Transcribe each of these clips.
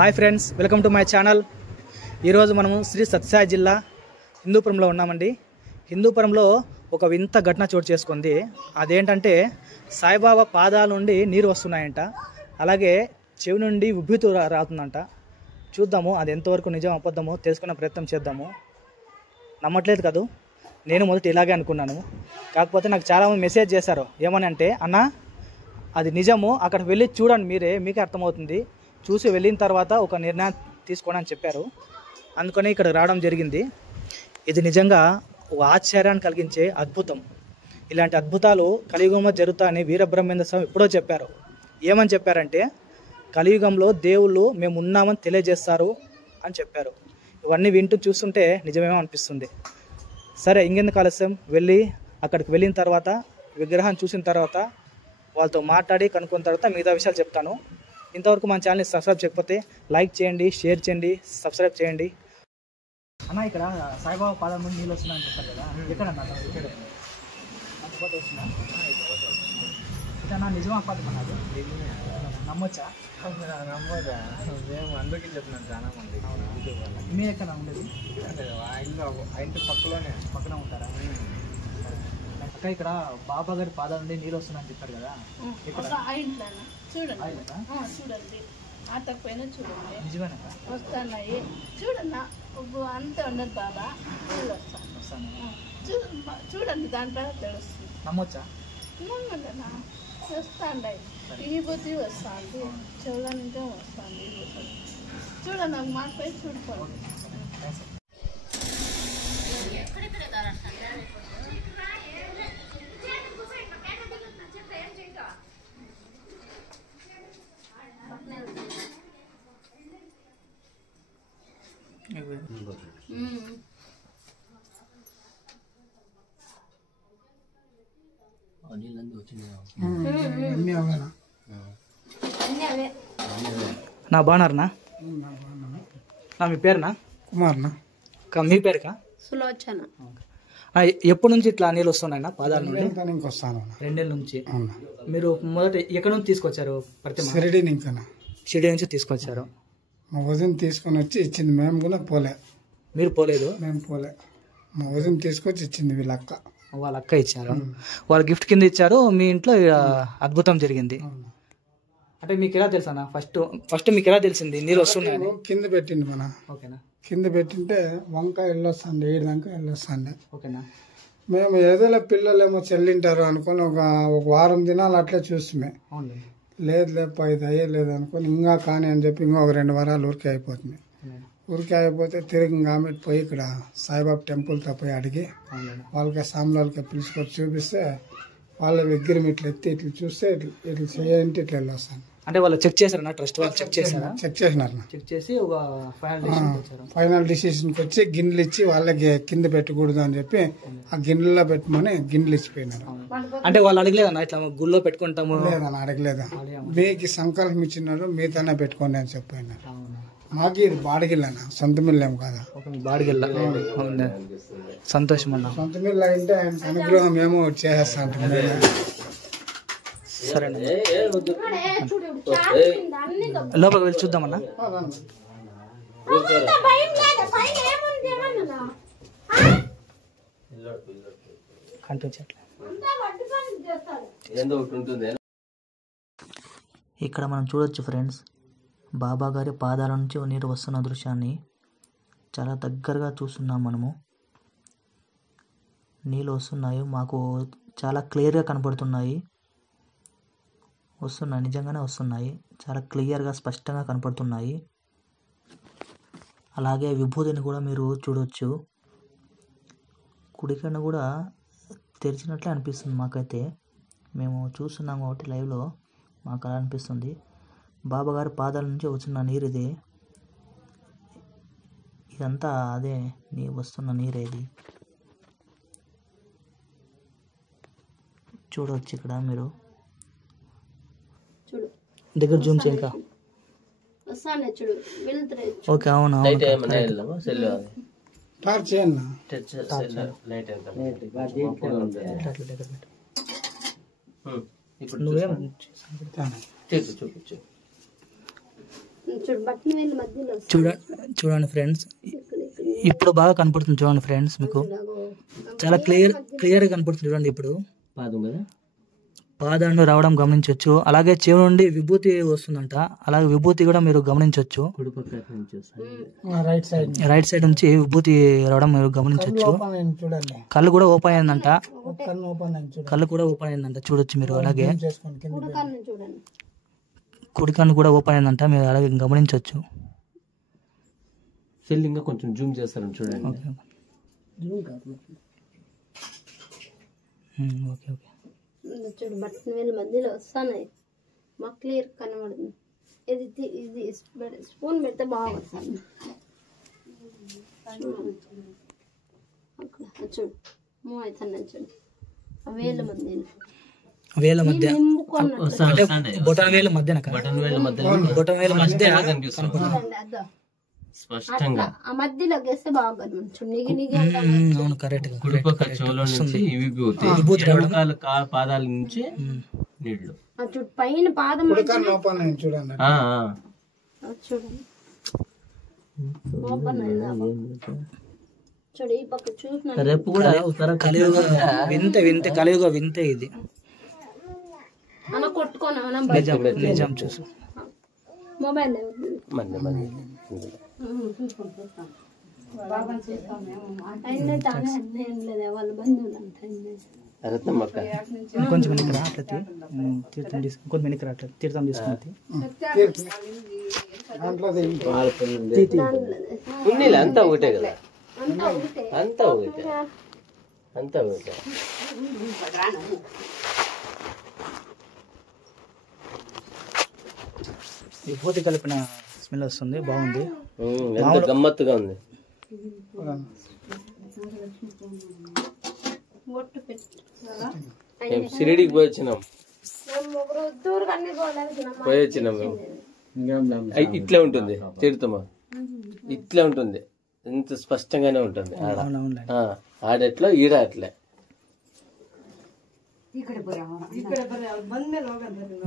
Hi friends, welcome to my channel. ఈరోజు మనము శ్రీ సత్యసాయి జిల్లా హిందూపురంలో ఉన్నామండి. హిందూపురంలో ఒక వింత ఘటన చోటు చేసుకుంది. అదేంటంటే సాయిబాబా పాదాల నుండి నీరు వస్తున్నాయంట, అలాగే చెవి నుండి ఉబ్బితూ రాతుందంట. చూద్దాము అది ఎంతవరకు నిజం అబద్ధమో తెలుసుకునే ప్రయత్నం చేద్దాము. నమ్మట్లేదు కాదు, నేను మొదట ఇలాగే అనుకున్నాను. కాకపోతే నాకు చాలామంది మెసేజ్ చేశారు, ఏమని అంటే, అన్న అది నిజము, అక్కడికి వెళ్ళి చూడండి, మీకే అర్థమవుతుంది, చూసి వెళ్ళిన తర్వాత ఒక నిర్ణయం తీసుకోండి అని చెప్పారు. అందుకని ఇక్కడ రావడం జరిగింది. ఇది నిజంగా ఒక ఆశ్చర్యాన్ని కలిగించే అద్భుతం. ఇలాంటి అద్భుతాలు కలియుగంలో జరుగుతాయని వీరబ్రహ్మేంద్ర స్వామి ఎప్పుడో చెప్పారు. ఏమని చెప్పారంటే, కలియుగంలో దేవుళ్ళు మేము ఉన్నామని తెలియజేస్తారు అని చెప్పారు. ఇవన్నీ వింటూ చూస్తుంటే నిజమేమో అనిపిస్తుంది. సరే, ఇంకెందుకు ఆలస్యం, అక్కడికి వెళ్ళిన తర్వాత విగ్రహాన్ని చూసిన తర్వాత వాళ్ళతో మాట్లాడి కనుక్కున్న తర్వాత మిగతా విషయాలు చెప్తాను. ఇంతవరకు మన ఛానల్ని సబ్స్క్రైబ్ చేయకపోతే లైక్ చేయండి, షేర్ చేయండి, సబ్స్క్రైబ్ చేయండి. అన్న, ఇక్కడ సాయిబాబా పాదాల నుండి నీళ్ళు వస్తున్నాయని చెప్పారు కదా, ఎక్కడన్నా ఇదన్నా నిజమా అపార్థం అన్నది? నమ్మొచ్చా? మేము అందరికీ చెప్తున్నాం చాలా మంది. మీ ఎక్కడ ఉండేది? ఇంటి పక్కన ఉంటారా? అక్క, ఇక్కడ బాబా గారి పాదాల నుండి నీళ్ళు వస్తున్నాయని చెప్పారు కదా, చూడండి ఆటకపోయినా చూడండి, నిజమేనా? వస్తున్నాయి చూడండి. అంతే ఉండదు బాబా, వస్తాను చూడండి, దాంట్లో తెలుస్తుంది. నమ్మొచ్చా? నమ్మదన్నా, వస్తాండి ఈ బుద్ధి వస్తుంది, చూడడానికి వస్తుంది చూడండి. నాకు మాట పై చూడుకోండి. నా బాగున్నారనా? నా మీ పేరునా? కుమార్నా. మీ పేరుకా? సులోచన. ఎప్పటి నుంచి ఇట్లా నీళ్ళు వస్తున్నాయన్నా పాదాల నుండి? 2 నెలల నుంచి. మీరు మొదట ఎక్కడి నుంచి తీసుకొచ్చారు? షిరిడి నుంచి తీసుకొచ్చారు. మా వదిన తీసుకొని వచ్చి ఇచ్చింది, మేము కూడా పోలే. మీరు పోలేదు? మేము పోలే, మా వదిన తీసుకొచ్చి ఇచ్చింది, వీళ్ళ అక్క. వాళ్ళ అక్క ఇచ్చారు, వాళ్ళు గిఫ్ట్ కింద ఇచ్చారు. మీ ఇంట్లో అద్భుతం జరిగింది. అంటే మీకు ఎలా తెలుసా? ఫస్ట్ మీకు ఎలా తెలిసింది నీళ్ళు వస్తున్నాయని? కింద పెట్టింది మన. ఓకేనా? కింద పెట్టింటే వంకాయ వెళ్ళొస్తుంది, 7 దాకా వెళ్ళొస్తుంది. ఓకేనా? మేము ఏదైనా పిల్లలేమో చెల్లింటారు అనుకొని ఒక వారం దినాలు అట్లే చూస్తున్నాయి. లేదు ఇది అయ్యలేదు అనుకొని ఇంకా కానీ అని చెప్పి ఇంకొక 2 వారాలు ఊరికే అయిపోతుంది. ఊరికే అయిపోతే తిరిగి ఆమె పోయి ఇక్కడ సాయిబాబా టెంపుల్తో పోయి అడిగి వాళ్ళకి సాంబ్రాలకి పిలుచుకొని చూపిస్తే వాళ్ళ విగ్రహం ఇట్లా ఎత్తి ఇట్లా చూస్తే ఇట్లా చేయంటే ఇట్లా వెళ్ళొస్తాను. అంటే వాళ్ళు చెక్ చేశారా? ట్రస్ట్ వాళ్ళు చెక్ చేశారా? చెక్ చేసినారు. చెక్ చేసి ఒక ఫైనల్ డిసిషన్కి వచ్చి గిన్నెలు ఇచ్చి వాళ్ళకి కింద పెట్టకూడదు అని చెప్పి ఆ గిన్నెలో పెట్టమని గిన్నెలు ఇచ్చిపోయినారు. అంటే వాళ్ళు అడగలేదన్నా ఇట్లా గుళ్ళో పెట్టుకుంటాము? లేదన్న, అడగలేదు. మీకు సంకల్పం ఇచ్చినారు, మీతోనే పెట్టుకోండి అని చెప్పినారు. మాకు ఇది బాడిగిల్లనా, సొంత మిల్లు ఏం కాదా. బాడిగిల్ల. సంతోషం అన్న. సొంత మిల్లు అంటే ఆయన అనుగ్రహం ఏమో చేసేస్తా ఉంటాం. సరే, లోపలికి వెళ్ళి చూద్దామన్నా. ఇక్కడ మనం చూడొచ్చు ఫ్రెండ్స్, బాబా గారి పాదాల నుంచి నీరు వస్తున్న దృశ్యాన్ని చాలా దగ్గరగా చూస్తున్నాం మనము. నీళ్ళు వస్తున్నాయి, మాకు చాలా క్లియర్గా కనపడుతున్నాయి. నిజంగానే వస్తున్నాయి, చాలా క్లియర్గా స్పష్టంగా కనపడుతున్నాయి. అలాగే విభూతిని కూడా మీరు చూడవచ్చు. కుడికన్న కూడా తెరిచినట్లే అనిపిస్తుంది మాకైతే. మేము చూస్తున్నాం కాబట్టి లైవ్లో మాకు అలా అనిపిస్తుంది. బాబా గారి పాదాల నుంచి వచ్చిన నీరు ఇది. ఇదంతా అదే వస్తున్న నీరే ఇది. చూడవచ్చు ఇక్కడ మీరు దగ్గర జూమ్ చేయక. ఓకే, అవును. చూడు బట్టలు వీళ్ళ మధ్యలో చూడండి ఫ్రెండ్స్, ఇప్పుడు బాగా కనపడుతుంది చూడండి ఫ్రెండ్స్, మీకు చాలా క్లియర్గా కనపడుతుంది చూడండి. ఇప్పుడు పాదాన్ని రావడం గమనించవచ్చు. అలాగే చెవి నుండి విభూతి వస్తుందంట, అలాగే విభూతి కూడా మీరు గమనించవచ్చు. రైట్ సైడ్ నుంచి విభూతి రావడం మీరు గమనించవచ్చు. కళ్ళు కూడా ఓపెన్ అయిందంట, చూడొచ్చు మీరు. అలాగే కుడి కన్ను కూడా ఓపెన్ అయిందంట, మీరు అలాగే గమనించవచ్చు. ఇంకా కొంచెం జూమ్ చేస్తారని చూడండి. Okay okay. చూడు బట్టలు వీళ్ళ మధ్యలో వస్తున్నాయి, మాకు క్లియర్ కనబడుతుంది. ఇది స్పూన్ పెడితే బాగా వస్తుంది. చూడు మూవ్ అవుతున్నాయి చూడు వేళ్ళ మధ్యలో. వేల మధ్య బొటన వేల మధ్యన బొటన వేల మధ్య అదో స్పష్టంగా ఆ మధ్యలో గేస్తే బాగా కనబడుతుంది. నిగి నిగి అవును కరెక్ట్. కుడిపక్క చెవులో నుంచి విభూతి, ఎడమకాలు పాదాల నుంచి నీళ్లు. చూడు పైన పాదం చూడండి. చూడండి ఓపెన్ అయిందా? చూడు ఈ పక్క చూసిన రేపు కూడా కలియుగ వింత ఇది. అన్న కొట్టుకోనా నిజం చూసు మొబైల్ వాళ్ళ బంధువులు అంతా కొంచెం వెనక్కి రా, అట్లా తీర్థం తీసుకుని కొంచెం వెనక్కి రా, అట్లా తీర్థం తీసుకుని అంతా ఒకటే కదా, అంతా ఒకటే. విభూతి కలిపిన స్మెల్ వస్తుంది, బాగుంది. ఎంత గమ్మత్తుగా ఉంది. మేము షిరిడీకి పోయి వచ్చినాం మేము. ఇట్లా ఉంటుంది తీర్థమా, ఇట్లా ఉంటుంది, ఎంత స్పష్టంగానే ఉంటుంది. ఆడెట్లో ఈడ అట్లే.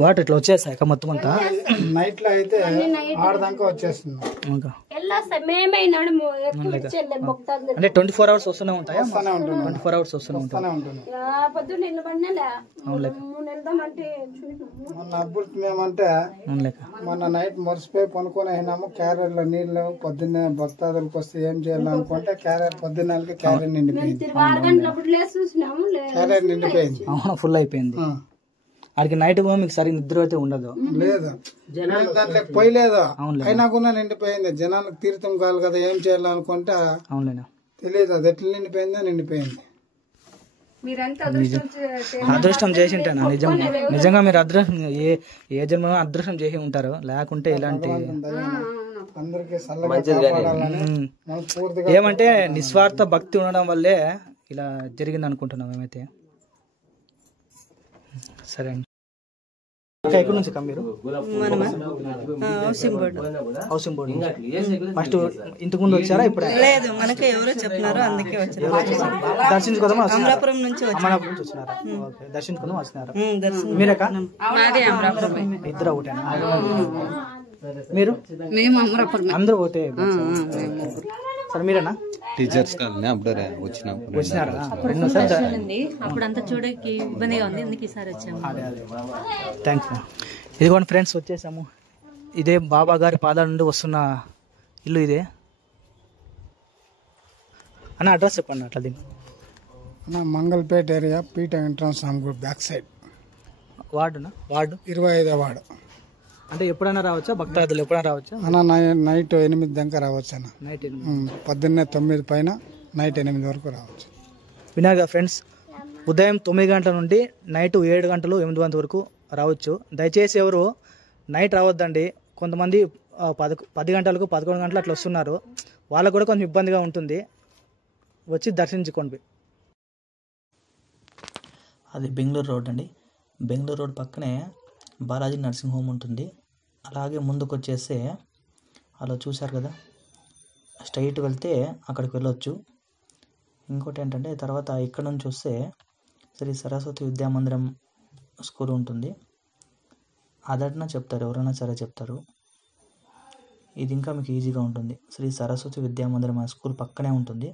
వాటర్ ఇట్లా వచ్చేసాయి మొత్తం అంతా. నైట్ లో అయితే ఆడదాకా వచ్చేస్తుంది. అంటే 24 hours వస్తూనే ఉంటాయా? 24 hours వస్తూనే ఉంటాయి. మొన్న అప్పుడు మేమంటే మొన్న నైట్ మర్చిపోయి పనుకొని అయినాము. క్యారియర్ లో నీళ్ళు పొద్దున్నే భక్తాదులకు వస్తే ఏం చేయాలనుకుంటే క్యారియర్ పొద్దున్నకి క్యారియర్ నిండిపోయింది. క్యారియర్ నిండిపోయింది, ఫుల్ అయిపోయింది. ఆడికి నైట్ మీకు సరిగ్గా నిద్ర అయితే ఉండదు. లేదు దాంట్లో పోయలేదు, అయినా కూడా నిండిపోయింది. జనాలకు తీర్థం కాదు కదా, ఏం చేయాలనుకుంటే తెలియదు అది ఎట్లా నిండిపోయింది. అదృష్టం చేసి ఉంటాను నిజంగా మీరు అదృష్టం ఏ జన్మ అదృష్టం చేసి ఉంటారు, లేకుంటే ఇలాంటి ఏమంటే నిస్వార్థ భక్తి ఉండడం వల్లే ఇలా జరిగింది అనుకుంటున్నాం మేమైతే. సరే అండి. ఎక్కడి నుంచి మీరు? హౌసింగ్ బోర్డు ఫస్ట్ ఇంతకు ముందు వచ్చారా? ఇప్పుడు లేదు, మనకి ఎవరో చెప్పినారు, అందుకే వచ్చారు. దర్శించుకోదాం అమలాపురం నుంచి వచ్చినారా? దర్శించుకుందాం వచ్చినారా? మీరేకా? ఇద్దరు ఒకటేనా? మీరు? మేము అమలాపురం. అందరూ ఒకటే. సరే మీరేనా? టీచర్స్ కాలనీ అప్పుడే వచ్చినారా? అప్పుడు అంతా చూడకి ఇబ్బందిగా ఉంది, అందుకే ఈసారి వచ్చాము. థ్యాంక్స్. ఇదిగోండి ఫ్రెండ్స్, వచ్చేసాము. ఇదే బాబా గారి పాదాల నుండి వస్తున్న ఇల్లు ఇదే. అన్న అడ్రస్ చెప్పండి. అట్లా దీన్ని మంగళపేట ఏరియా పీట ఎంట్రన్స్ గ్రూప్ బ్యాక్ సైడ్. వార్డునా? వార్డు 25వ వార్డు. అంటే ఎప్పుడైనా రావచ్చా? భక్తాదులు ఎప్పుడైనా రావచ్చా? అన్న నైట్ 8 దాకా రావచ్చు అన్న. నైట్ పొద్దున్నే 9 పైన నైట్ 8 వరకు రావచ్చు. వినారుగా ఫ్రెండ్స్, ఉదయం 9 గంటల నుండి నైట్ 7 గంటలు 8 గంటల వరకు రావచ్చు. దయచేసి ఎవరు నైట్ రావద్దండి. కొంతమంది 10 గంటలకు 11 గంటలు అట్లా వస్తున్నారు, వాళ్ళకు కూడా కొంచెం ఇబ్బందిగా ఉంటుంది. వచ్చి దర్శించుకోండి. అది బెంగళూరు రోడ్ అండి. బెంగళూరు రోడ్ పక్కనే బాలాజీ నర్సింగ్ హోమ్ ఉంటుంది. అలాగే ముందుకు వచ్చేస్తే అలా చూశారు కదా, స్ట్రైట్ వెళ్తే అక్కడికి వెళ్ళొచ్చు. ఇంకోటి ఏంటంటే తర్వాత ఇక్కడ నుంచి వస్తే శ్రీ సరస్వతి విద్యామందిరం స్కూల్ ఉంటుంది. అదన్నా చెప్తారు, ఎవరైనా సరే చెప్తారు. ఇది ఇంకా మీకు ఈజీగా ఉంటుంది. శ్రీ సరస్వతి విద్యామందిరం మా స్కూల్ పక్కనే ఉంటుంది.